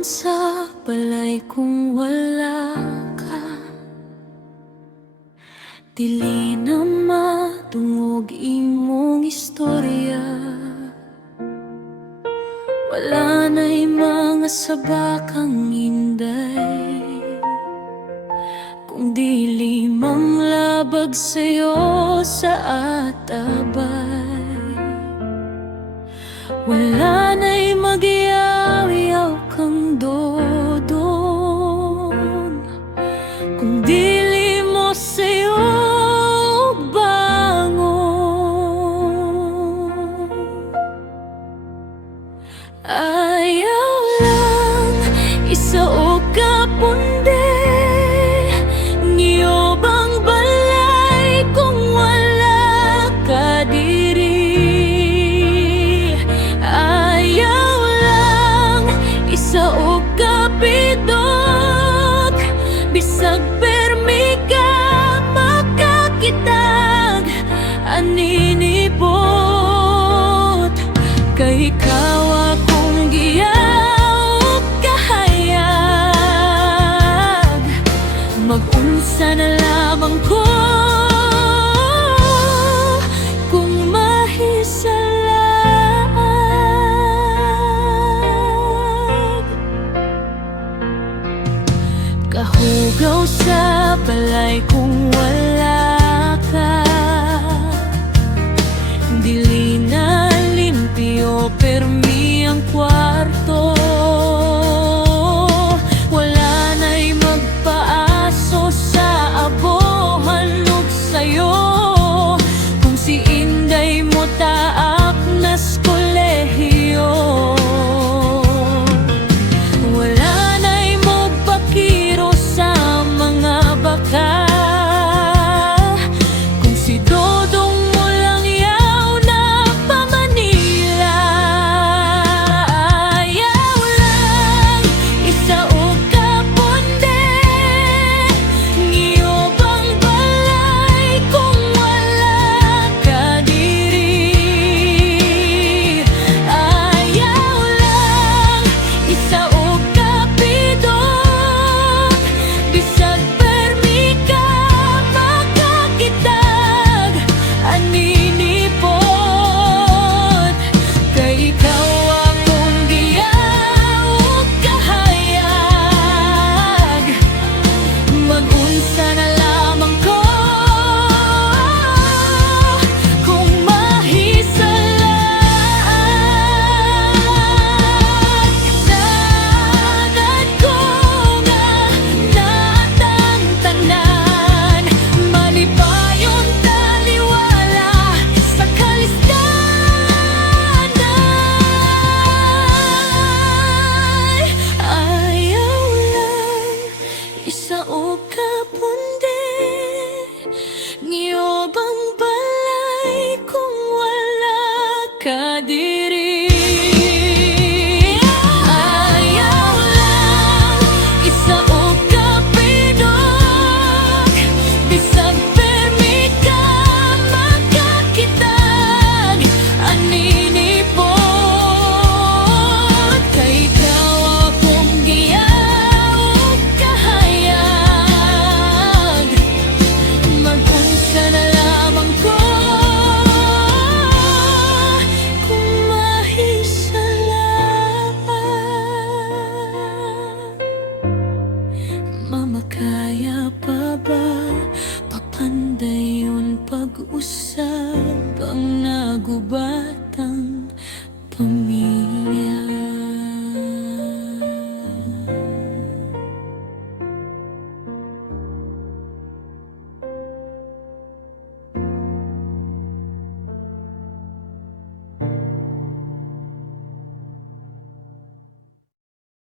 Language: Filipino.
Ugnaon sa balay kung wala ka, dili na matungog imong istorya. Wala na'y mga sabakang hinday, kung dili manglabag sa'yo sa atabay. Wala na'y magyaw-yaw kang dodon, kung dili mo sa'yo bangon. Ayaw lang isaog ka punde, ngiyobang balay kung wala ka diri. Ayaw lang isaog ka pidot, bisag permi ka makakitag aninipot. Kay ikaw akong giyaw kahayag, mag-unsa na lamang ko kung mahisalag. Kahugaw sa balay kung wala ka, dili na limpyo permi ang kwarto. Wala na'y magpaaso sa abohan ug sayo, kung si Inday mo taak nas kolehiyo. Wala na'y magpakiro sa mga baka, kung si Dodong mo lang yaw na pamanila. Ayaw lang isaog ka punde, ngiyobang balay kung wala ka diri. Ayaw lang isaog ka pidot, bisag permi ka makakitag aninipot. Kay ikaw akong giyaw kahayag, mag-unsa na lamang ko kung mahisalag. Sagad ko nga natang tanan, malipayon taliwala sa kalistanan. Ayaw lang isaog ka punde, ngiyobang balay kung wala ka diri. Ayaw lang isaog ka pidot, bisag permi ka makakitag aninipot. Kay ikaw akong giyaw kahayag, mag-unsa na lamang ko kung mahisalag. Mamakaya pa ba papandayon pag-usap ang nagubatan?